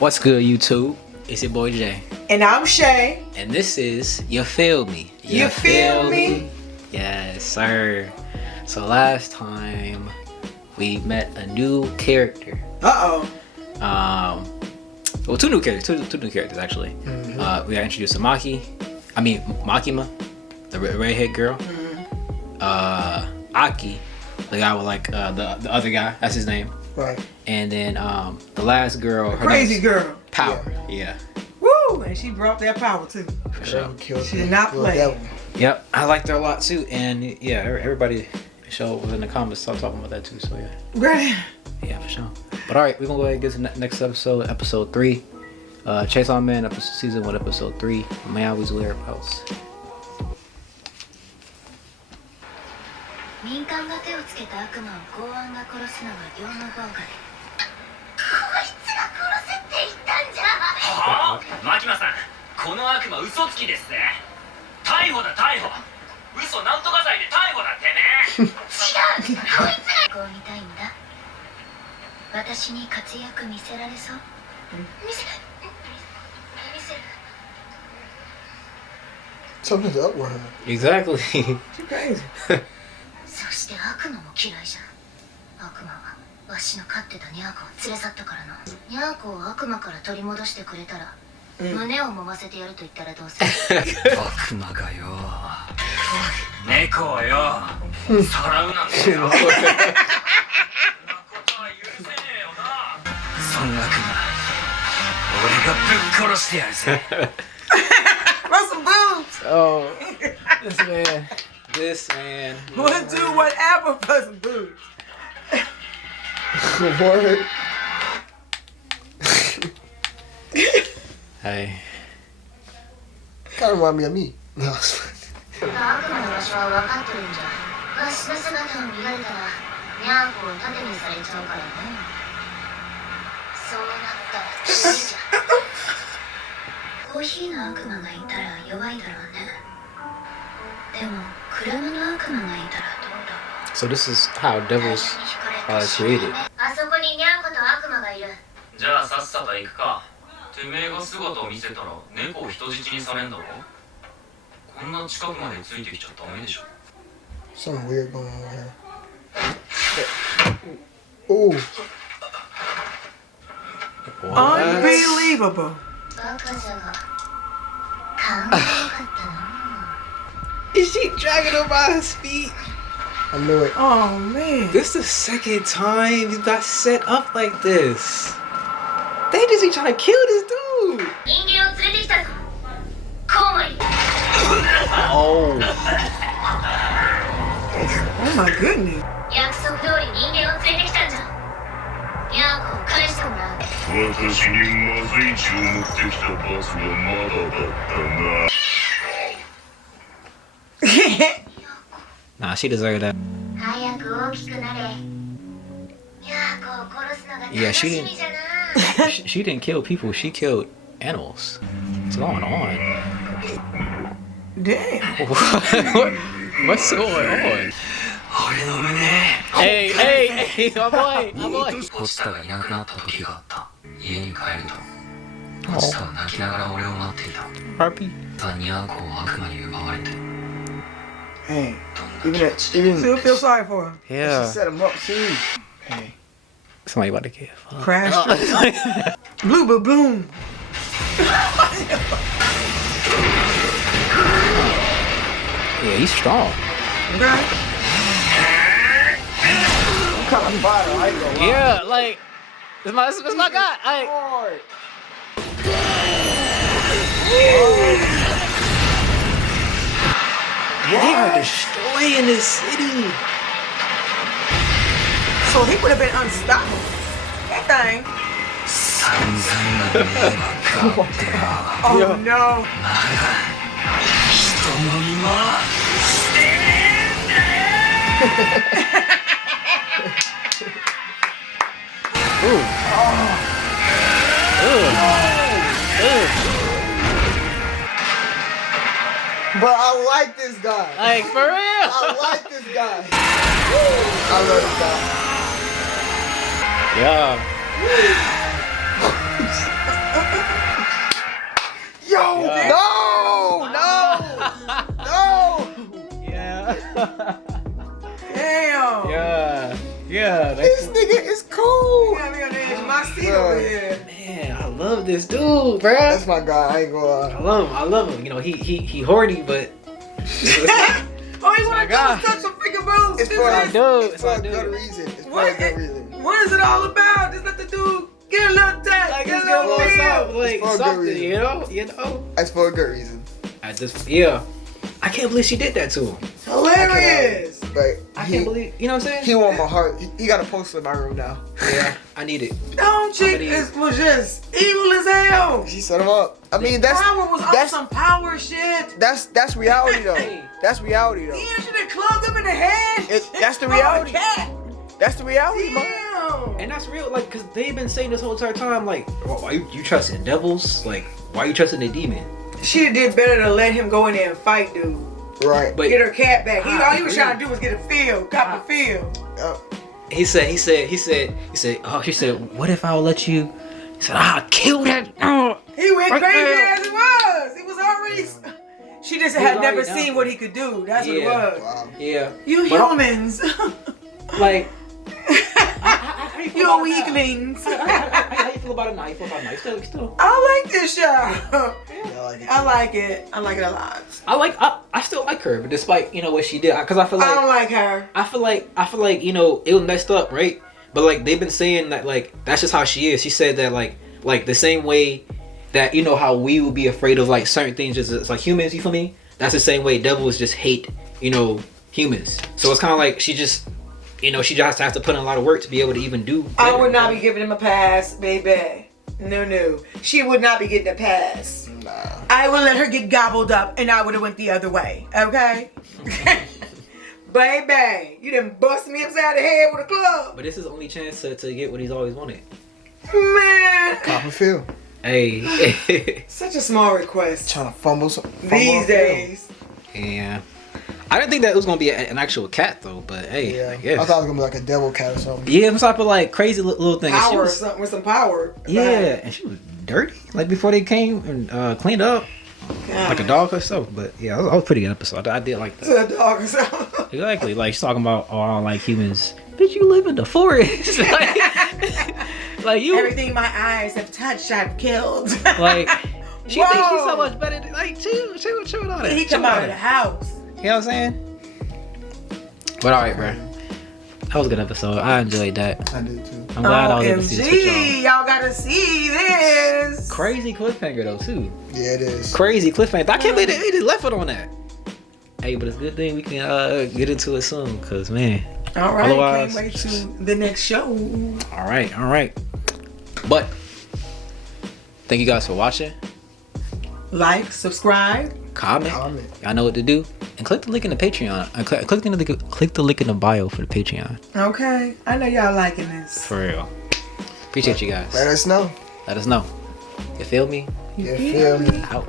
What's good, YouTube? It's your boy Jay. And I'm Shay. And this is You Feel Me. You feel me? Yes, sir. So last time we met a new character. Uh-oh. Well, two new characters actually. Mm-hmm. We got introduced to Makima, the redhead girl. Mm-hmm. Aki, the guy with like the other guy. That's his name. Right. And then the last girl, her Crazy name's girl. Power. Yeah. Woo! And she brought that power too. For sure. She did not play. Yep, I liked her a lot too, and yeah, everybody show was in the comments talking about that too. So yeah. Right. Yeah, for sure. But all right, we're gonna go ahead and get to the next episode, episode 3. Chainsaw Man, season 1, episode 3. Mayawi's whereabouts. 民間が手をつけた悪魔を公安が殺すのは業務妨害。こいつが殺せって言ったんじゃ。はあ、マキマさん、この悪魔嘘つきですね。逮捕だ逮捕。嘘なんとか罪で逮捕だってね。違う、こいつがこう見たいんだ。私に活躍見せられそう。見せる。 Something's up with her. Exactly. She crazy. そして悪魔も嫌いじゃん。悪魔はわしの飼ってたニャーコを連れ去ったからな。ニャーコを悪魔から取り戻してくれたら、胸を揉ませてやると言ったらどうする？悪魔がよ。猫をよ。さらうなんてよ。そんなことは許せねえよな。そんな悪魔、俺がぶっ殺してやるぜ。 Run some boobs. Oh, this man. Would do whatever for some boobs. Word. Hey. Kind of remind me of me. No. 悪魔の場所は分かってるんじゃ。わしの姿を見られたら、ニャーコを盾にされちゃうからね。そうなったら注意じゃ。コーヒーの悪魔がいたら弱いだろうね。でも車の悪魔がいたらどうだろう。 So this is how devils are created. あそこにニャーコと悪魔がいる。じゃあさっさと行くか。てめえが姿を見せたら猫を人質にされんだろ。こんな近くまでついてきちゃダメでしょ。 Something weird going on here. Ooh. Unbelievable. バカじゃが勘が良かったな。 Is she dragging him by his feet? I knew it. Oh man. This is the second time you got set up like this. They just be trying to kill this dude. 人間を連れてきたぞ。コウモリ。 Oh. Oh my goodness. 約束通り人間を連れてきたんじゃ。ニャーコを返してもらう。 私にまずい血を持ってきた罰はまだだったな。 Nah, she deserved that. 早く大きくなれ。ニャーコを殺すのが Yeah, 楽 she し didn't. みじゃな。 She didn't kill people. She killed animals. What's going on? Damn. What's going on? 俺の胸。 Hey, hey, hey, my boy, my boy. ポスタがいなくなった時があった。家に帰ると、ポスタは泣きながら俺を待っていた。 Harpy. ザニャーコを悪魔に奪われて、 Hey. どんな気持ち Even Still feel sorry for him. she Yeah. set him up too. Hey. Somebody about to get fucked. Crash. Blue, blue, bloom. Yeah, he's strong. Okay. Kind of fighter, I ain't gonna lie. Yeah, like it's my guy. Like, Hard. they are destroying this city. So he would have been unstoppable. That thing. 散々な目ばっかってよ。 Oh Yeah. no. 人の身も捨てねえんだよ。 But I like this guy. Like for real. I like this guy. I love this guy. Yeah. Yeah. Man, I love this dude, bro. That's my guy. I ain't gonna lie. I love him. You know, he horny, but Oh, he my want God. to touch some finger boobs. It's This for, is- dude. it's for a good reason. It's for a What? good reason. What is it all about? Just let the dude get a little touch, like get it's a little gonna feel. something, like for a good something, reason. you know. It's for a good reason. I just I can't believe she did that to him. Hilarious. Like, I can't believe, you know what I'm saying? He want my heart. He got a poster in my room now. Yeah, I need it. Dumb chick was just evil as hell. She set him up. I mean, that's Power was on that's some power shit. that's reality though. Hey. That's reality though. Damn, she done clubbed him in the head. That's the Oh, reality. cat. That's the reality, man. Damn. And that's real, like, cause they've been saying this whole entire time, like, why you trusting devils? Like, why you trusting the demon? She did better to let him go in there and fight, dude. Right. But Get her cat back. I All he was agree. trying to do was get a feel, cop a feel. he said, oh, she said, what if I'll let you? He said, I'll kill that. He went Right crazy there. as it was. He was already. She just had never already down seen for what it. he could do. That's Yeah. what it was. Wow. Yeah. You But I- humans. Like, how you feel You about it now? weaklings. How you feel about it now? You feel about it now? Still. I like this show. Yeah, I like it. I like it. I like it a lot. I still like her, but despite what she did, because I feel I don't like like her. I feel like it was messed up, right? But like they've been saying that like that's just how she is. She said that like the same way that how we would be afraid of like certain things just as like humans. You feel me? That's the same way devils just hate humans. So it's kind of like she just she just has to put in a lot of work to be able to even do. I better. would not be giving him a pass, baby. No. She would not be getting a pass. Nah. I would let her get gobbled up and I would have went the other way. Okay? Baby, you done bust me upside the head with a club. But this is the only chance to get what he's always wanted. Man. Copperfield. Hey. Such a small request. Trying to fumble These days. Yeah. I didn't think that it was gonna be an actual cat though, but hey, Yeah. I guess. I thought it was gonna be like a devil cat or something. Yeah, some type of like crazy little thing. And she Power or was, something with some power. yeah, and she was dirty. Like before they came and cleaned up God. like a dog herself. But yeah, that was a pretty good episode. I did like that. To a dog or something. Exactly. Like she's talking about all like humans. Bitch, you live in the forest. like you. Everything my eyes have touched, I've killed. Like she thinks she's so Whoa. much better. Than, like chill with all that. He Chill come with out all of the that. house. You know what I'm saying? But alright, bro. That was a good episode. I enjoyed that. I did too. I'm glad I was able to see this with OMG, y'all. y'all gotta see this. Crazy cliffhanger though too. Yeah, it is. Crazy cliffhanger. I can't believe they just left it on that. Hey, but it's a good thing we can get into it soon, cause man. All right, Otherwise- can't wait to the next show. All right. But thank you guys for watching. Like, subscribe. Comment. Comment. Y'all know what to do. And click the link in the Patreon. Click the link in the bio for the Patreon. Okay, I know y'all liking this. For real. Appreciate you guys. Let us know. Let us know. You feel me? You feel me? Out.